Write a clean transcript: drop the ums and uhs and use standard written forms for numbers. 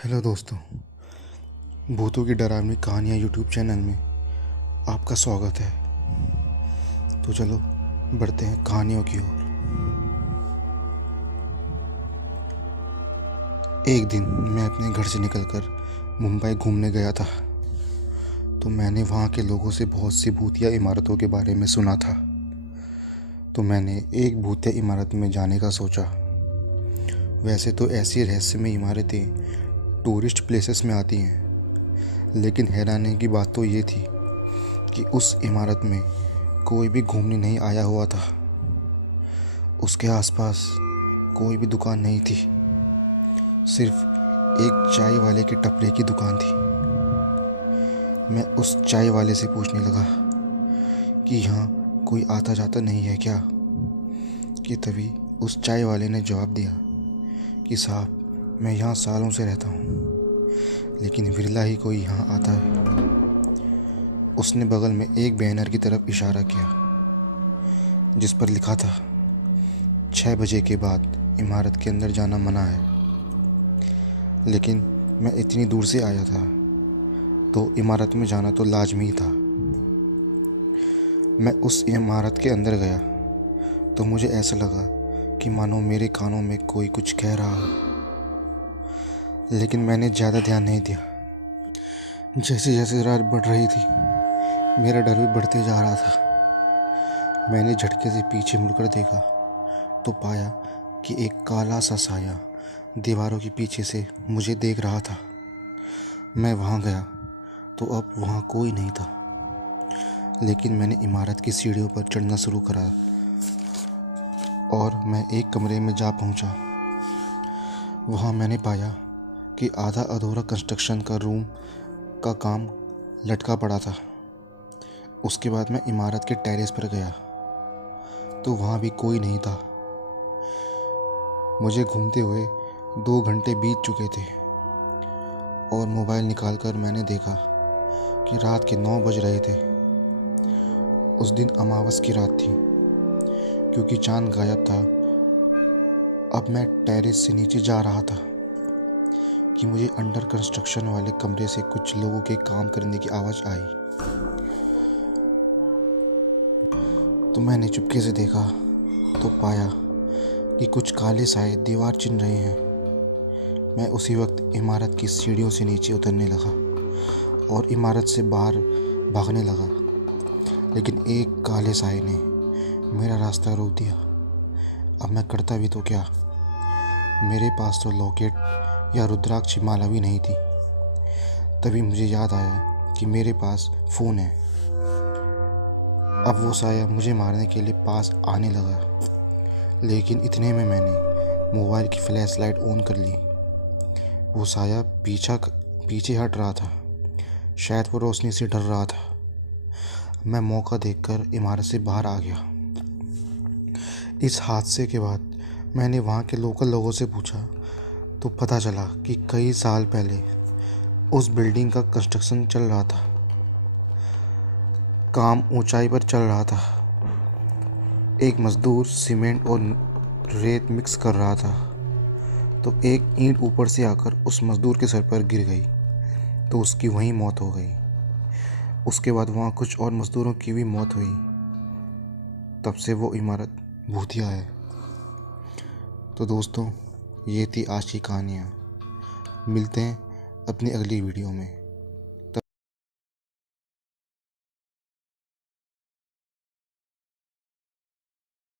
Hello दोस्तों, भूतों की डरावनी कहानियाँ यूट्यूब चैनल में आपका स्वागत है। तो चलो बढ़ते हैं कहानियों की ओर। एक दिन मैं अपने घर से निकलकर मुंबई घूमने गया था। तो मैंने वहाँ के लोगों से बहुत सी भूतिया इमारतों के बारे में सुना था। तो मैंने एक भूतिया इमारत में जाने का सोचा। वैसे तो ऐसी रहस्यमय इमारतें टूरिस्ट प्लेसेस में आती हैं, लेकिन हैरानी की बात तो ये थी कि उस इमारत में कोई भी घूमने नहीं आया हुआ था। उसके आसपास कोई भी दुकान नहीं थी, सिर्फ एक चाय वाले के टपरे की दुकान थी। मैं उस चाय वाले से पूछने लगा कि यहाँ कोई आता जाता नहीं है क्या। कि तभी उस चाय वाले ने जवाब दिया कि साहब, मैं यहाँ सालों से रहता हूँ, लेकिन विरला ही कोई यहाँ आता है। उसने बगल में एक बैनर की तरफ इशारा किया जिस पर लिखा था 6 बजे के बाद इमारत के अंदर जाना मना है। लेकिन मैं इतनी दूर से आया था तो इमारत में जाना तो लाजमी था। मैं उस इमारत के अंदर गया तो मुझे ऐसा लगा कि मानो मेरे कानों में कोई कुछ कह रहा हो, लेकिन मैंने ज़्यादा ध्यान नहीं दिया। जैसे जैसे रात बढ़ रही थी, मेरा डर भी बढ़ते जा रहा था। मैंने झटके से पीछे मुड़कर देखा तो पाया कि एक काला सा साया दीवारों के पीछे से मुझे देख रहा था। मैं वहाँ गया तो अब वहाँ कोई नहीं था, लेकिन मैंने इमारत की सीढ़ियों पर चढ़ना शुरू करा और मैं एक कमरे में जा पहुँचा। वहाँ मैंने पाया कि आधा अधूरा कंस्ट्रक्शन का रूम का काम लटका पड़ा था। उसके बाद मैं इमारत के टेरेस पर गया तो वहाँ भी कोई नहीं था। मुझे घूमते हुए 2 घंटे बीत चुके थे और मोबाइल निकालकर मैंने देखा कि रात के 9 बज रहे थे। उस दिन अमावस की रात थी, क्योंकि चांद गायब था। अब मैं टेरेस से नीचे जा रहा था कि मुझे अंडर कंस्ट्रक्शन वाले कमरे से कुछ लोगों के काम करने की आवाज़ आई। तो मैंने चुपके से देखा तो पाया कि कुछ काले साए दीवार चिन रहे हैं। मैं उसी वक्त इमारत की सीढ़ियों से नीचे उतरने लगा और इमारत से बाहर भागने लगा, लेकिन एक काले साए ने मेरा रास्ता रोक दिया। अब मैं करता भी तो क्या। मेरे पास तो लॉकेट या रुद्राक्ष माला भी नहीं थी। तभी मुझे याद आया कि मेरे पास फ़ोन है। अब वो साया मुझे मारने के लिए पास आने लगा, लेकिन इतने में मैंने मोबाइल की फ्लैश लाइट ऑन कर ली। वो साया पीछे हट रहा था। शायद वो रोशनी से डर रहा था। मैं मौका देखकर इमारत से बाहर आ गया। इस हादसे के बाद मैंने वहाँ के लोकल लोगों से पूछा तो पता चला कि कई साल पहले उस बिल्डिंग का कंस्ट्रक्शन चल रहा था। काम ऊंचाई पर चल रहा था। एक मज़दूर सीमेंट और रेत मिक्स कर रहा था तो एक ईंट ऊपर से आकर उस मज़दूर के सर पर गिर गई तो उसकी वहीं मौत हो गई। उसके बाद वहाँ कुछ और मज़दूरों की भी मौत हुई। तब से वो इमारत भूतिया है। तो दोस्तों, ये थी आज की कहानियाँ। मिलते हैं अपनी अगली वीडियो में।